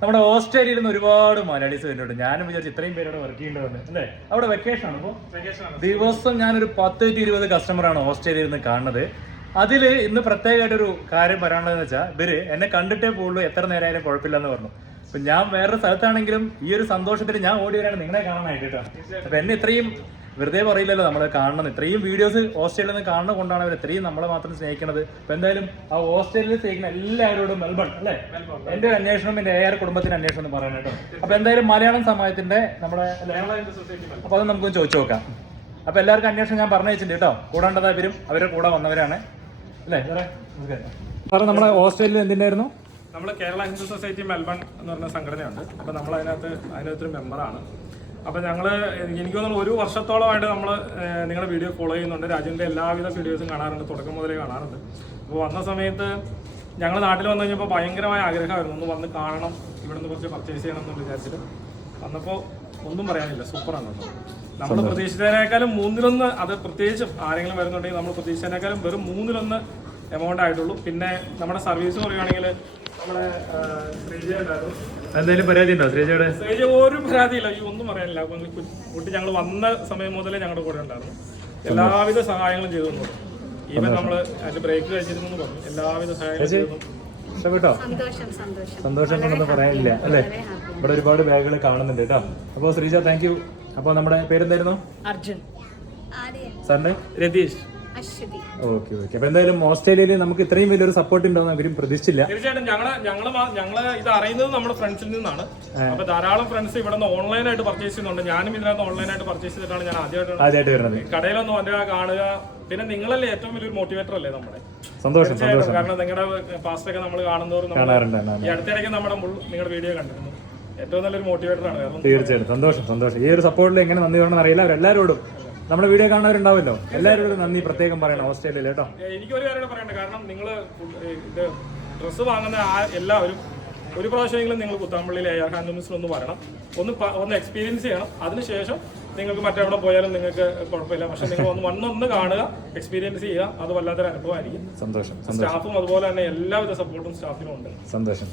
നമ്മുടെ ഓസ്ട്രേലിയയിൽ നിന്ന് ഒരുപാട് മലയാളീസ് വരുന്നുണ്ട്. ഞാനും വിചാരിച്ചു ഇത്രയും പേരോട് വർക്ക് ചെയ്യേണ്ടതെന്ന് അല്ലേ. അവിടെ വെക്കേഷൻ ആണ്. അപ്പോൾ ദിവസം ഞാനൊരു 10-20 കസ്റ്റമറാണ് ഓസ്ട്രേലിയയിൽ നിന്ന് കാണുന്നത്. അതിൽ ഇന്ന് പ്രത്യേകമായിട്ടൊരു കാര്യം പറയാനുള്ളതെന്ന് വെച്ചാൽ ഇവര് എന്നെ കണ്ടിട്ടേ പോകുള്ളൂ, എത്ര നേരമായാലും കുഴപ്പമില്ലെന്ന് പറഞ്ഞു. അപ്പൊ ഞാൻ വേറൊരു സ്ഥലത്താണെങ്കിലും ഈ ഒരു സന്തോഷത്തിൽ ഞാൻ ഓടി വരാണ് നിങ്ങളെ കാണാനായിട്ട് കേട്ടോ. അപ്പൊ എന്നെ ഇത്രയും വെറുതെ പറയില്ലല്ലോ നമ്മളെ കാണണം. ഇത്രയും വീഡിയോസ് ഓസ്ട്രേലിയയിൽ നിന്ന് കാണുന്ന കൊണ്ടാണ് അവർ ഇത്രയും നമ്മളെ മാത്രം സ്നേഹിക്കുന്നത്. അപ്പൊ എന്തായാലും ആ ഓസ്ട്രേലിയയിൽ സ്നേഹിക്കുന്ന എല്ലാവരോടും മെൽബൺ അല്ലേ, എന്റെ ഒരു അന്വേഷണം, എന്റെ AR കുടുംബത്തിന്റെ അന്വേഷണം എന്ന് പറയാൻ കേട്ടോ. അപ്പൊ എന്തായാലും മലയാളം സമാജത്തിന്റെ നമ്മളെ അപ്പൊ അത് നമുക്ക് ചോദിച്ചു നോക്കാം. അപ്പൊ എല്ലാവർക്കും അന്വേഷണം ഞാൻ പറഞ്ഞു വെച്ചിട്ടുണ്ട് കേട്ടോ. കൂടാണ്ടതായവരും അവരുടെ കൂടെ വന്നവരാണ് അല്ലേ സാറേ. നമ്മളെ ഓസ്ട്രേലിയയിൽ എന്തിനായിരുന്നു? നമ്മൾ കേരള ഹിന്ദു സൊസൈറ്റി മെൽബൺ എന്ന് പറഞ്ഞ സംഘടനയുണ്ട്. അപ്പോൾ നമ്മൾ അതിനകത്തൊരു മെമ്പറാണ്. അപ്പോൾ ഞങ്ങൾ എനിക്ക് തോന്നുന്നു 1 വർഷത്തോളമായിട്ട് നമ്മൾ നിങ്ങളുടെ വീഡിയോ ഫോളോ ചെയ്യുന്നുണ്ട്. രാജുവിൻ്റെ എല്ലാവിധ വീഡിയോസും കാണാറുണ്ട്, തുടക്കം മുതലേ കാണാറുണ്ട്. അപ്പോൾ വന്ന സമയത്ത് ഞങ്ങൾ നാട്ടിൽ വന്നു കഴിഞ്ഞപ്പോൾ ഭയങ്കരമായ ആഗ്രഹമായിരുന്നു ഒന്ന് വന്ന് കാണണം, ഇവിടെ നിന്ന് കുറച്ച് പർച്ചേസ് ചെയ്യണം എന്ന് വിചാരിച്ചിട്ട് വന്നപ്പോൾ ഒന്നും പറയാനില്ല, സൂപ്പറാണ്. നമ്മൾ പ്രതീക്ഷിച്ചതിനേക്കാളും 1/3, അത് പ്രത്യേകിച്ചും ആരെങ്കിലും വരുന്നുണ്ടെങ്കിൽ നമ്മൾ പ്രതീക്ഷിച്ചതിനേക്കാളും വെറും 1/3 എമൗണ്ട് ആയിട്ടുള്ളൂ. പിന്നെ നമ്മുടെ സർവീസ് പറയുകയാണെങ്കിൽ നമ്മുടെ ശ്രീജ ഉണ്ടായിരുന്നു. എന്തെങ്കിലും പരാതി ഉണ്ടോ ശ്രീജയുടെ? ശ്രീജ ഒരു പരാതിയില്ല, ഈ ഒന്നും പറയാനില്ല. കുട്ടി ഞങ്ങൾ വന്ന സമയം മുതലേ ഞങ്ങളുടെ കൂടെ ഉണ്ടായിരുന്നു, എല്ലാവിധ സഹായങ്ങളും ചെയ്തു തന്നു. ഈവൻ നമ്മൾ അതിന്റെ ബ്രേക്ക് കഴിച്ചിരുന്നു പറഞ്ഞു, എല്ലാവിധ സഹായങ്ങളും ചെയ്തു. ഇഷ്ടപ്പെട്ടോ? സന്തോഷം കൊണ്ടൊന്നും പറയാനില്ല അല്ലേ. ഇവിടെ ഒരുപാട് ബാഗുകൾ കാണുന്നുണ്ട് കേട്ടോ. അപ്പോൾ ശ്രീജ താങ്ക് യു. അപ്പോൾ നമ്മുടെ പേരെന്തായിരുന്നു? അർജുൻ. സാറിന്റെ? രതീഷ്. Okay okay. അപ്പൊ എന്തായാലും ഓസ്ട്രേലിയയിൽ നമുക്ക് ഇത്രയും വലിയൊരു സപ്പോർട്ട് ഉണ്ടാവും അവരും പ്രതീക്ഷിച്ചില്ല. തീർച്ചയായിട്ടും ഞങ്ങള് ഇത് അറിയുന്നത് നമ്മുടെ ഫ്രണ്ട്സിൽ നിന്നാണ്. അപ്പൊ ധാരാളം ഫ്രണ്ട്സ് ഇവിടെ നിന്ന് ഓൺലൈനായിട്ട് പർച്ചേസ് ചെയ്യുന്നുണ്ട്. ഞാനും ഇതിനകത്ത് ഓൺലൈനായിട്ട് പർച്ചേസ് ചെയ്തിട്ടാണ് ഞാൻ ആദ്യമായിട്ട് വരുന്നത്. കടയിലൊന്നും വരിക, കാണുക. പിന്നെ നിങ്ങളല്ലേ ഏറ്റവും വലിയൊരു മോട്ടിവേറ്റർ അല്ലേ നമ്മുടെ. സന്തോഷം. കാരണം നിങ്ങളുടെ പാസ്റ്റൊക്കെ നമ്മൾ കാണുന്നവരും ഈ അടുത്തിടയ്ക്ക് നിങ്ങളുടെ വീഡിയോ കണ്ടിരുന്നു. ഏറ്റവും നല്ലൊരു മോട്ടിവേറ്റർ ആണ്. തീർച്ചയായിട്ടും സന്തോഷം. ഈ ഒരു സപ്പോർട്ടിൽ എങ്ങനെ നന്ദി പറയണമെന്ന് അറിയില്ല. അവരെല്ലാവരോടും നമ്മുടെ വീഡിയോ കാണുന്നവരുണ്ടാവല്ലോ, എല്ലാവരോടും നന്ദി പ്രത്യേകം പറയണം ഓസ്ട്രേലിയയിൽ കേട്ടോ. എനിക്കൊരു കാര്യം പറയണ്ട, കാരണം നിങ്ങൾ ഇത് ഡ്രസ്സ് വാങ്ങുന്ന എല്ലാവരും ഒരു പ്രാവശ്യമെങ്കിലും നിങ്ങൾ കുത്താമ്പള്ളിയിൽ AR ഹാൻഡ്ലൂംസിൽ ഒന്ന് വരണം, ഒന്ന് എക്സ്പീരിയൻസ് ചെയ്യണം. അതിനുശേഷം നിങ്ങൾക്ക് മറ്റെവിടെ പോയാലും നിങ്ങൾക്ക് കുഴപ്പമില്ല. പക്ഷെ നിങ്ങൾ വന്നൊന്ന് കാണുക, എക്സ്പീരിയൻസ് ചെയ്യുക. അത് വല്ലാത്തൊരു അനുഭവമായിരിക്കും. സന്തോഷം. സ്റ്റാഫും അതുപോലെ തന്നെ എല്ലാവിധ സപ്പോർട്ടും സ്റ്റാഫിനും ഉണ്ട്. സന്തോഷം.